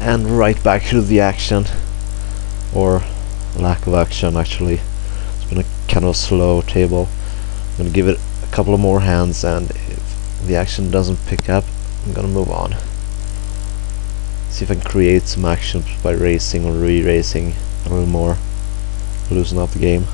And right back to the action, or lack of action actually. It's been a kind of a slow table. I'm gonna give it a couple of more hands, and if the action doesn't pick up, I'm gonna move on. See if I can create some action by racing or re-racing a little more, loosen up the game.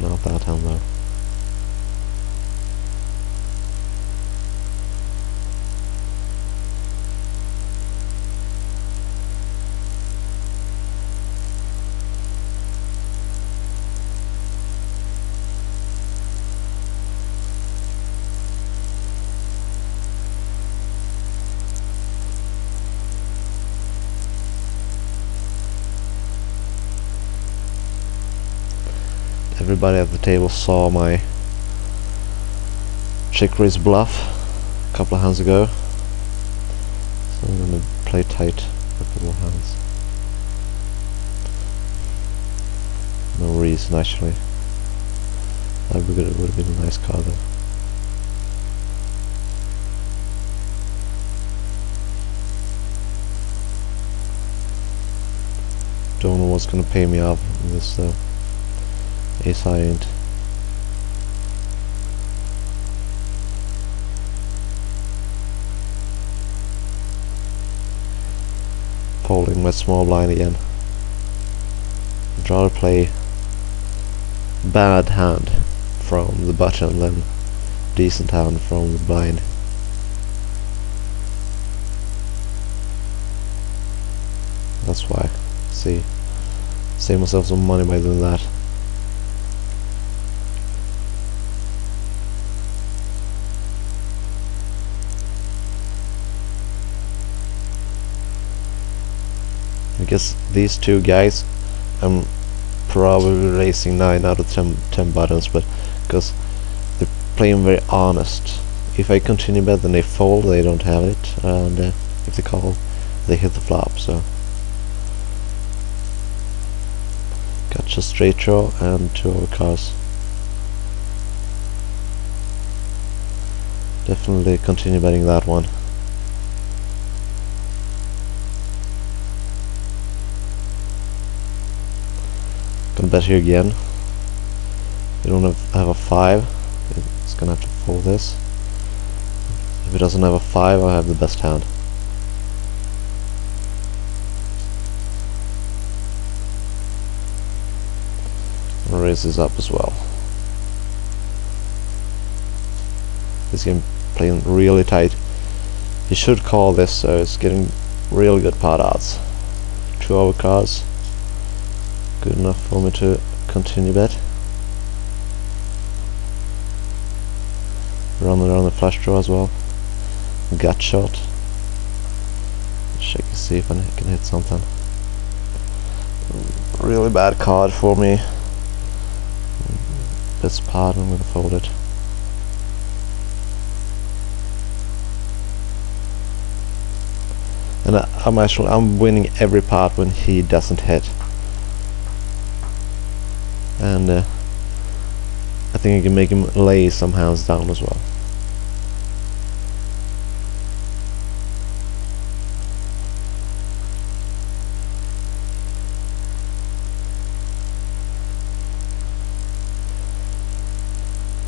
Not that hand though. Everybody at the table saw my check raise bluff a couple of hands ago, so I'm gonna play tight for a couple of hands. No reason actually. That would have been a nice card though. Don't know what's gonna pay me off in this though. Ace high ain't. Folding my small blind again. I'd rather play bad hand from the button than decent hand from the blind. That's why. See, save myself some money by doing that. I guess these two guys, I'm probably racing 9 out of 10 buttons, but because they're playing very honest. If I continue bet, then they fold, they don't have it, and if they call, they hit the flop. So got just straight draw and 2 overcards. Definitely continue betting that one. Gonna bet here again. You don't have a 5. It's gonna have to fold this. If it doesn't have a 5, I have the best hand. I'll raise this up as well. This game playing really tight. You should call this, so it's getting really good pot odds. 2 overcards. Good enough for me to continue bet. Run around the flush draw as well. Gut shot. Check and see if I can hit something. Really bad card for me. This pot, I'm gonna fold it. And I'm winning every pot when he doesn't hit. And I think I can make him lay some hands down as well.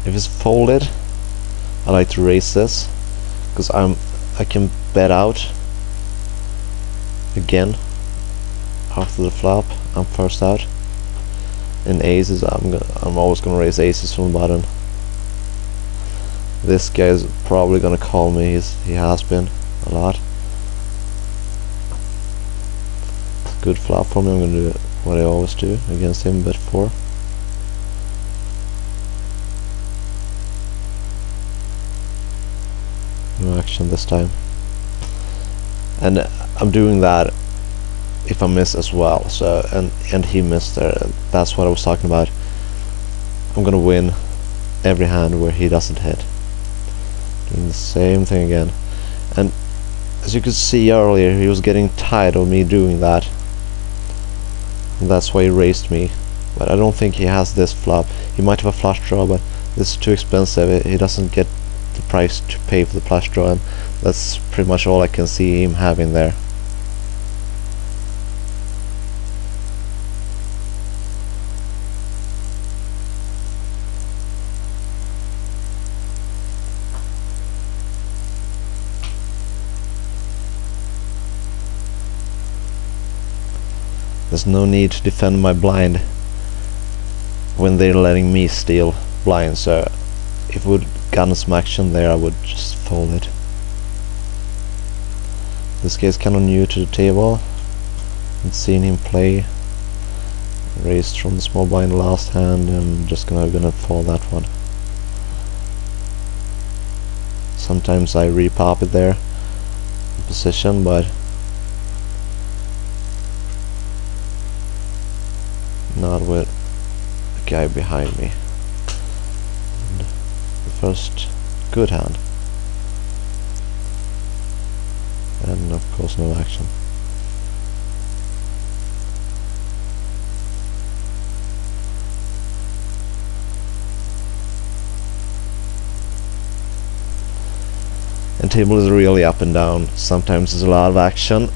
If it's folded, I like to raise this because I can bet out again after the flop. I'm first out. In aces, I'm always gonna raise aces from the bottom. This guy's probably gonna call me. He has been a lot. Good flop for me. I'm gonna do what I always do against him. Bet 4. No action this time. And I'm doing that if I miss as well, so and he missed there. That's what I was talking about. I'm gonna win every hand where he doesn't hit. Doing the same thing again. And as you could see earlier, he was getting tired of me doing that. and that's why he raised me. But I don't think he has this flop. He might have a flush draw, but this is too expensive. He doesn't get the price to pay for the flush draw, and that's pretty much all I can see him having there. There's no need to defend my blind when they're letting me steal blind, so if we would gotten some action there, I would just fold it. This guy is kind of new to the table. I've seen him play. Raised from the small blind last hand, and I'm just gonna fold that one. Sometimes I repop it there in position, but not with the guy behind me. And the first good hand, and of course no action. And table is really up and down. Sometimes there's a lot of action.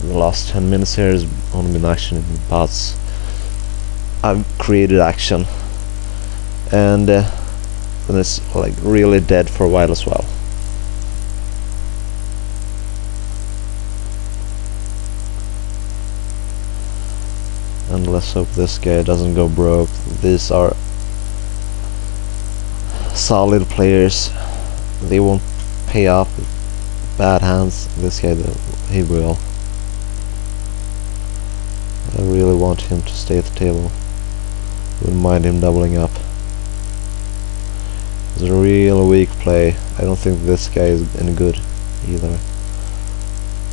The last 10 minutes here has only been action in pots. I've created action, and then it's like really dead for a while as well. And let's hope this guy doesn't go broke. These are solid players. They won't pay up with bad hands. This guy, he will. I really want him to stay at the table. Wouldn't mind him doubling up. It's a real weak play. I don't think this guy is any good either.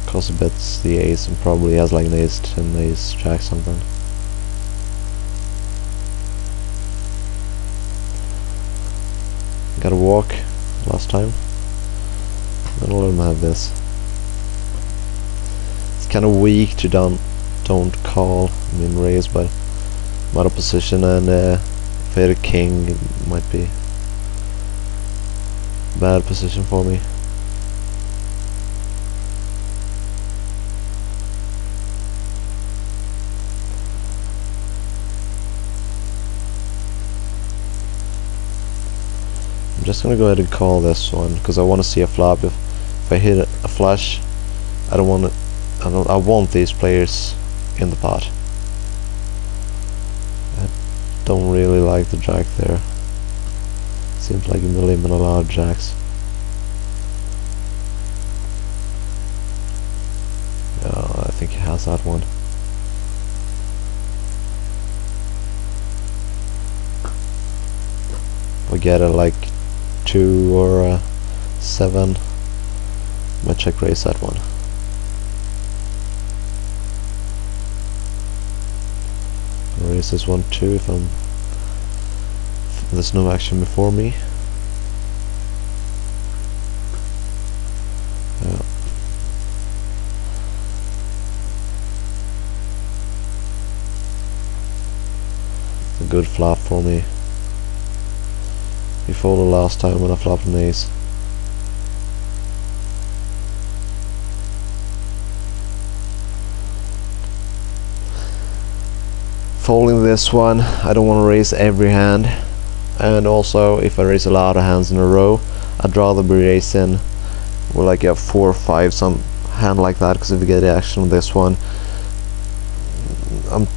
Cause he bets the ace and probably has like an ace 10, ace jack something. Got a walk last time. I'm gonna let him have this. It's kind of weak to don't call, I mean raise, but I'm out of position, and if I had a king it might be a bad position for me. I'm just gonna go ahead and call this one because I want to see a flop. If I hit a flush, I want these players in the pot. I don't really like the jack there. Seems like in the limit a lot of jacks. Oh, I think he has that one. We get a like 2 or a 7. I might check raise that one. Raise this one too if there's no action before me. Yeah. It's a good flop for me. He folded last time when I flopped an ace. Folding this one, I don't want to raise every hand, and also if I raise a lot of hands in a row, I'd rather be raising with like a 4 or 5 some hand like that, because if you get the action on this one, I'm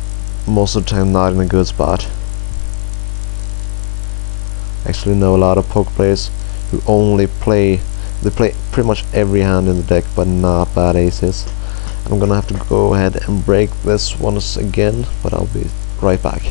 most of the time not in a good spot. I actually know a lot of poker players who only play pretty much every hand in the deck, but not bad aces. I'm gonna have to go ahead and break this once again, but I'll be right back.